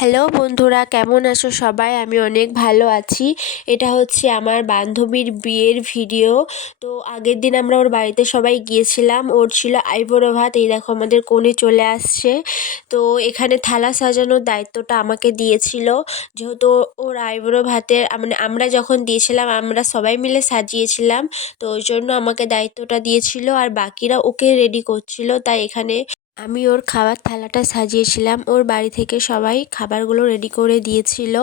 Hello বন্ধুরা, কেমন আছো সবাই? আমি অনেক ভালো আছি। এটা হচ্ছে আমার বান্ধবীর বিয়ের ভিডিও। তো আগের দিন আমরা ওর বাড়িতে সবাই গিয়েছিলাম। ওর ছিল আইবুড়ো ভাত এই দেখো আমাদের কোণে চলে আসছে। তো এখানে থালা সাজানোর দায়িত্বটা আমাকে দিয়েছিল। যেহেতু ওর আইবুড়ো ভাতের মানে আমরা যখন দিয়েছিলাম, আমরা সবাই মিলে সাজিয়েছিলাম। তো ওই জন্য আমাকে দায়িত্বটা দিয়েছিল আর বাকিরা ওকে রেডি করছিল। তাই এখানে আমি ওর খাবার থালাটা সাজিয়েছিলাম। ওর বাড়ি থেকে সবাই খাবারগুলো রেডি করে দিয়েছিল।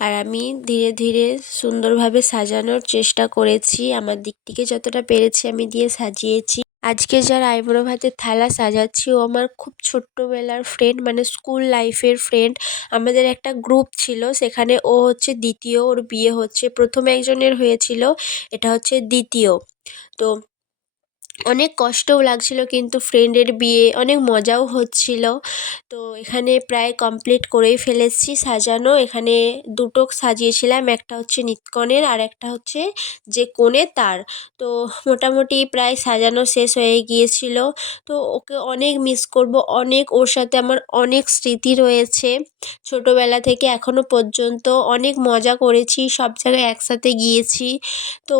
আর আমি ধীরে ধীরে সুন্দরভাবে সাজানোর চেষ্টা করেছি। আমার দিক থেকে যতটা পেরেছি আমি দিয়ে সাজিয়েছি। আজকে যার আইবুড়ো ভাতের থালা সাজাচ্ছি, ও আমার খুব ছোট্টবেলার ফ্রেন্ড মানে স্কুল লাইফের ফ্রেন্ড আমাদের একটা গ্রুপ ছিল, সেখানে ও হচ্ছে দ্বিতীয়, ওর বিয়ে হচ্ছে। প্রথম একজনের হয়েছিল, এটা হচ্ছে দ্বিতীয়। তো অনেক কষ্টও লাগছিল কিন্তু ফ্রেন্ডের বিয়ে, অনেক মজাও হচ্ছিল। তো এখানে প্রায় কমপ্লিট করেই ফেলেছি সাজানো। এখানে দুটো সাজিয়েছিলাম, একটা হচ্ছে নিত্যকনের আর একটা হচ্ছে যে কনে তার। তো মোটামুটি প্রায় সাজানো শেষ হয়ে গিয়েছিল। তো ওকে অনেক মিস করব, অনেক ওর সাথে আমার অনেক স্মৃতি রয়েছে। ছোটোবেলা থেকে এখনও পর্যন্ত অনেক মজা করেছি, সব জায়গায় একসাথে গিয়েছি। তো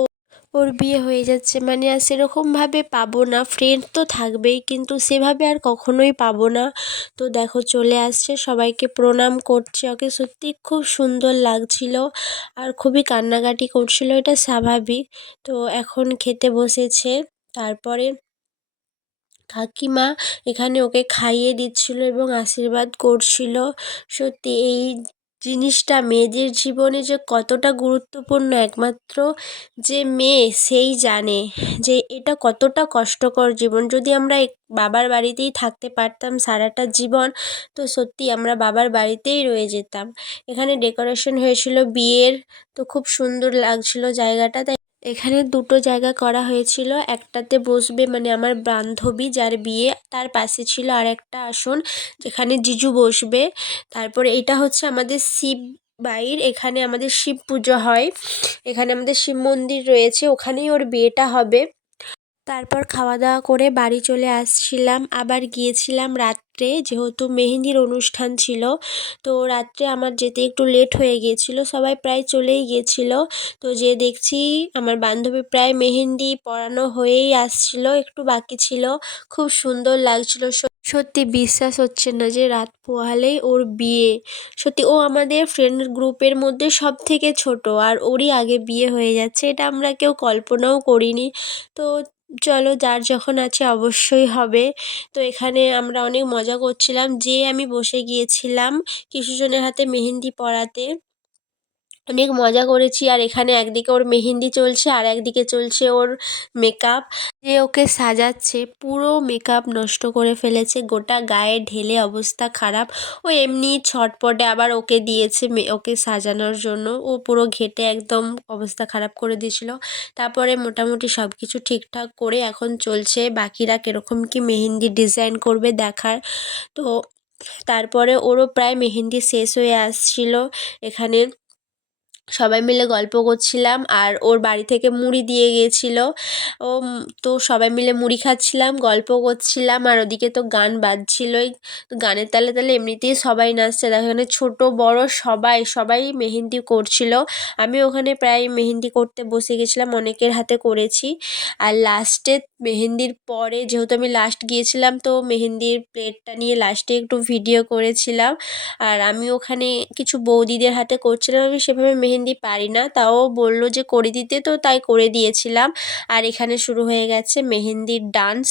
ওর বিয়ে হয়ে যাচ্ছে। মানে আর সেরকমভাবে পাবো না। ফ্রেন্ড তো থাকবেই, কিন্তু সেভাবে আর কখনোই পাবো না। তো দেখো, চলে আসছে, সবাইকে প্রণাম করছে। ওকে সত্যি খুব সুন্দর লাগছিল আর খুবই কান্নাকাটি করছিল, এটা স্বাভাবিক। তো এখন খেতে বসেছে, তারপরে কাকিমা এখানে ওকে খাইয়ে দিচ্ছিল এবং আশীর্বাদ করছিল। সত্যি এই জিনিসটা, মেয়েদের জীবনে যে কতটা গুরুত্বপূর্ণ একমাত্র যে মেয়ে সেই জানে যে এটা কতটা কষ্টকর জীবন। যদি আমরা বাবার বাড়িতেই থাকতে পারতাম সারাটা জীবন, তো সত্যি আমরা বাবার বাড়িতেই রয়ে যেতাম। এখানে ডেকোরেশন হয়েছিল, বিয়ের তো খুব সুন্দর লাগছিল জায়গাটা, তাই এখানে দুটো জায়গা করা হয়েছিল। একটাতে বসবে মানে আমার বান্ধবী যার বিয়ে, তার পাশে ছিল আর একটা আসন যেখানে জিজু বসবে। তারপর এটা হচ্ছে আমাদের শিব বাড়ির এখানে আমাদের শিব পুজো হয়। এখানে আমাদের শিব মন্দির রয়েছে, ওখানেই ওর বিয়েটা হবে। তারপর খাওয়া দাওয়া করে বাড়ি চলে আসছিলাম। আবার গিয়েছিলাম রাত্রে, যেহেতু মেহেন্দির অনুষ্ঠান ছিল, তো রাত্রে আমার যেতে একটু লেট হয়ে গিয়েছিল। সবাই প্রায় চলেই গিয়েছিল। তো যে দেখছি আমার বান্ধবী প্রায় মেহেন্দি পরানো হয়েই আসছিল, একটু বাকি ছিল। খুব সুন্দর লাগছিল। সত্যি বিশ্বাস হচ্ছে না যে রাত পোহালেই ওর বিয়ে। সত্যি ও আমাদের ফ্রেন্ড গ্রুপের মধ্যে সব থেকে ছোট, আর ওরই আগে বিয়ে হয়ে যাচ্ছে। এটা আমরা কেউ কল্পনাও করিনি। তো চলো যার যখন আছে অবশ্যই হবে। তো এখানে আমরা অনেক মজা করছিলাম। যেয়ে আমি বসে গিয়েছিলাম কিছুজনের হাতে মেহেন্দি পরাতে। অনেক মজা করেছি। আর এখানে একদিকে ওর মেহেন্দি চলছে, আর একদিকে চলছে ওর মেকআপ যে ওকে সাজাচ্ছে, পুরো মেকআপ নষ্ট করে ফেলেছে। গোটা গায়ে ঢেলে অবস্থা খারাপ। ও এমনি ছটপটে আবার ওকে দিয়েছে ওকে সাজানোর জন্য। ও পুরো ঘেটে একদম অবস্থা খারাপ করে দিয়েছিল। তারপরে মোটামুটি সব কিছু ঠিকঠাক করে এখন চলছে। বাকিরা কীরকম কি মেহেন্দি ডিজাইন করবে দেখার। তো তারপরে ওরও প্রায় মেহেন্দি শেষ হয়ে আসছিল এখানে। সবাই মিলে গল্প করছিলাম আর ওর বাড়ি থেকে মুড়ি দিয়ে গিয়েছিল। ও তো সবাই মিলে মুড়ি খাচ্ছিলাম, গল্প করছিলাম আর ওদিকে তো গান বাজছিলই। গানের তালে তালে এমনিতেই সবাই নাচছে। দেখো এখানে ছোটো, বড় সবাই সবাই মেহেন্দি করছিল। আমি ওখানে প্রায় মেহেন্দি করতে বসে গেছিলাম অনেকের হাতে করেছি। আর লাস্টে মেহেন্দির পরে যেহেতু আমি লাস্ট গিয়েছিলাম, তো মেহেন্দির প্লেটটা নিয়ে লাস্টে একটু ভিডিও করেছিলাম। আর আমি ওখানে কিছু বৌদিদের হাতে করছিলাম, আমি সেভাবে মেহেন্দি পারি না। তাও বলল যে করে দিতে, তো তাই করে দিয়েছিলাম। আর এখানে শুরু হয়ে গেছে মেহেন্দির ডান্স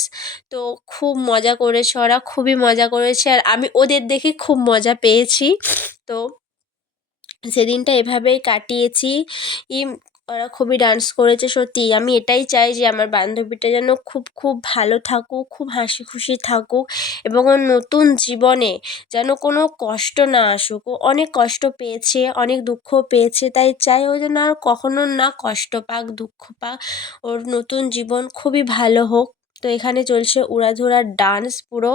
তো খুব মজা করেছে ওরা, খুবই মজা করেছে। আর আমি ওদের দেখে খুব মজা পেয়েছি। তো সেদিনটা এভাবেই কাটিয়েছি। ওরা খুবই ডান্স করেছে, সত্যি। আমি এটাই চাই যে আমার বান্ধবীটা যেন খুব খুব ভালো থাকুক, খুব হাসি খুশি থাকুক এবং ওর নতুন জীবনে যেন কোনো কষ্ট না আসুক। ও অনেক কষ্ট পেয়েছে, অনেক দুঃখ পেয়েছে, তাই চাই ও যেন আর কখনো না কষ্ট পাক, দুঃখ পাক। ওর নতুন জীবন খুবই ভালো হোক। তো এখানে চলছে উড়াধুরা ডান্স পুরো।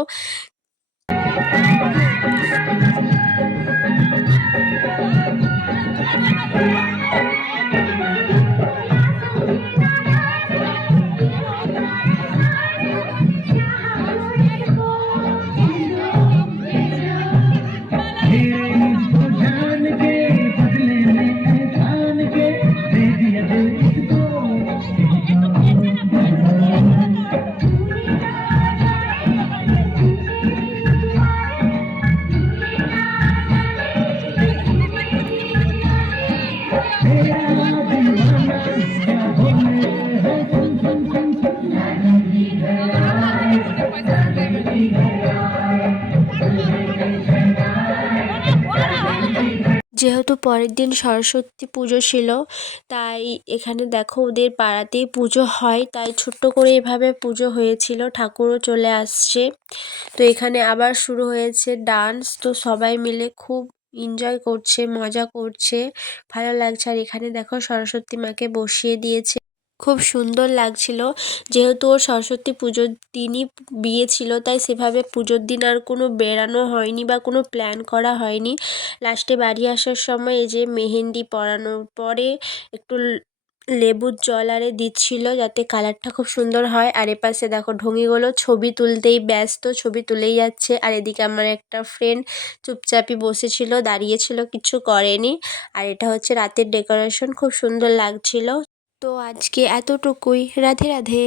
যেহেতু পরের দিন সরস্বতী পুজো ছিল, তাই এখানে দেখো ওদের পাড়াতেই পুজো হয়, তাই ছোট্ট করে এভাবে পুজো হয়েছিল, ঠাকুরও চলে আসছে। তো এখানে আবার শুরু হয়েছে ডান্স তো সবাই মিলে খুব এনজয় করছে, মজা করছে, ভালো লাগছে। আর এখানে দেখো সরস্বতী মাকে বসিয়ে দিয়েছে। খুব সুন্দর লাগছিল। যেহেতু ওর সরস্বতী পুজোর দিনই বিয়ে ছিল, তাই সেভাবে পুজোর দিন আর কোনো বেড়ানো হয়নি বা কোনো প্ল্যান করা হয়নি। লাস্টে বাড়ি আসার সময় এই যে মেহেন্দি পরানোর পরে একটু লেবুর জল আরে দিচ্ছিল যাতে কালারটা খুব সুন্দর হয়। আর এপাশে দেখো ঢঙিগুলো, ছবি তুলতেই ব্যস্ত, ছবি তুলেই যাচ্ছে। আর এদিকে আমার একটা ফ্রেন্ড চুপচাপই বসেছিল দাঁড়িয়েছিল কিছু করেনি। আর এটা হচ্ছে রাতের ডেকোরেশন খুব সুন্দর লাগছিল। তো আজকে এতটুকুই। রাধে রাধে।